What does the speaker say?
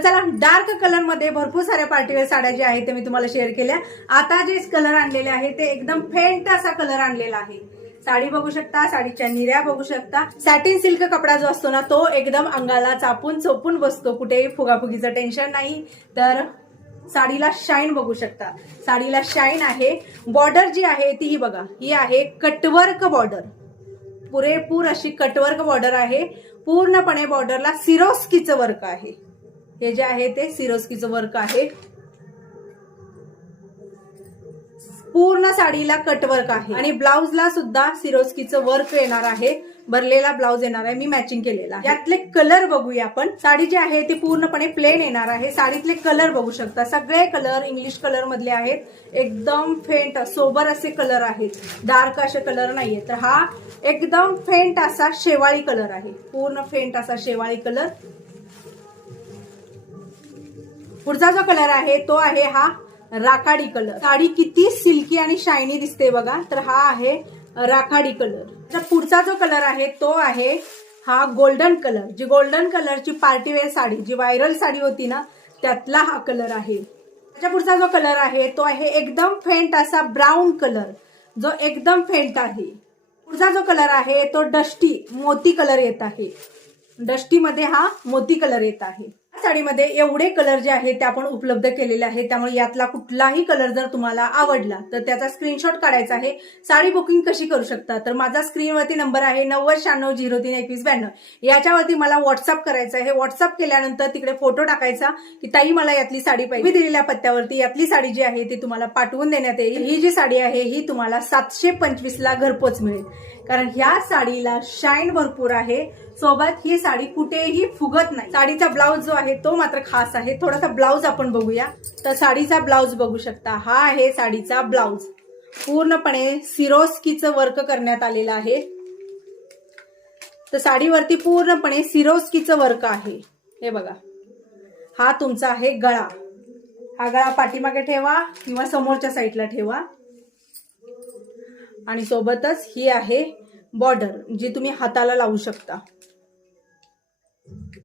तर चला, dark colour मध्ये भरपूर साऱ्या पार्टीवेअर साड्या ज्या आहेत ते मी तुम्हाला शेअर केल्या। आता जे कलर आणलेले आहे ते एकदम फेंट असा कलर आणलेला आहे। साडी बघू शकता, साडीच्या निर्या बघू शकता। सॅटिन सिल्क कपडा जो असतो ना तो एकदम अंगाला चापून चोपून बसतो, कुठेही फुगाफुगीचं टेन्शन नाही। तर साडीला शाईन बघू शकता, साडीला शाईन आहे। बॉर्डर जी आहे ती ही बघा, ही आहे कटवर्क बॉर्डर, पुरेपूर अशी कटवर्क बॉर्डर आहे। पूर्णपणे बॉर्डरला सिरोस्कीचं वर्क आहे। हे जे आहे ते सिरोस्कीचं वर्क आहे। पूर्ण साडीला कटवर्क आहे आणि ब्लाउजला सुद्धा सिरोस्कीचं वर्क येणार आहे। भरलेला ब्लाउज येणार आहे, मी मॅचिंग केलेला आहे। यातले कलर बघूया आपण। साडी जी आहे ती पूर्णपणे प्लेन येणार आहे। साडीतले कलर बघू शकता, सगळे कलर इंग्लिश कलर मधले आहेत। एकदम फेंट सोबर असे कलर आहेत, डार्क असे कलर नाहीये। तर हा एकदम फेंट असा शेवाळी कलर आहे, पूर्ण फेंट असा शेवाळी कलर। पुढचा जो कलर आहे तो आहे हा राखाडी कलर। साडी किती सिल्की आणि शायनी दिसते बघा। तर हा आहे राखाडी कलर। तर पुढचा जो कलर आहे तो आहे हा गोल्डन कलर। जी गोल्डन कलरची पार्टीवेअर साडी, जी व्हायरल साडी होती ना, त्यातला हा कलर आहे। त्याच्या पुढचा जो कलर आहे तो आहे एकदम फेंट असा ब्राऊन कलर, जो एकदम फेंट आहे। पुढचा जो कलर आहे तो डस्टी मोती कलर येत आहे। डस्टी मध्ये हा मोती कलर येत आहे। साडीमध्ये एवढे कलर जे आहेत ते आपण उपलब्ध केलेले आहेत, त्यामुळे यातला कुठलाही कलर जर तुम्हाला आवडला तर त्याचा स्क्रीनशॉट काढायचा आहे। साडी बुकिंग कशी करू शकता, तर माझा स्क्रीनवरती नंबर आहे 9096032192। याच्यावरती मला व्हॉट्सअप करायचं आहे। व्हॉट्सअप केल्यानंतर तिकडे फोटो टाकायचा की ताई मला यातली साडी पाहिजे। मी दिलेल्या पत्त्यावरती यातली साडी जी आहे ती तुम्हाला पाठवून देण्यात येईल। ही जी साडी आहे ही तुम्हाला 725 ला घरपोच मिळेल, कारण ह्या साडीला शाईन भरपूर आहे। सोबत ही साडी कुठेही फुगत नाही। साडीचा ब्लाउज जो आहे तो मात्र खास आहे। थोडासा ब्लाउज आपण बघूया। तर साडीचा ब्लाउज बघू शकता, हा आहे साडीचा ब्लाउज। पूर्णपणे सिरोस्कीचं वर्क करण्यात आलेलं आहे। तर साडीवरती पूर्णपणे सिरोस्कीचं वर्क आहे। हे बघा, हा तुमचा आहे गळा। हा गळा पाठीमागे ठेवा किंवा समोरच्या साईडला ठेवा। आणि सोबतच ही आहे बॉर्डर, जी तुम्ही हाताला लावू शकता।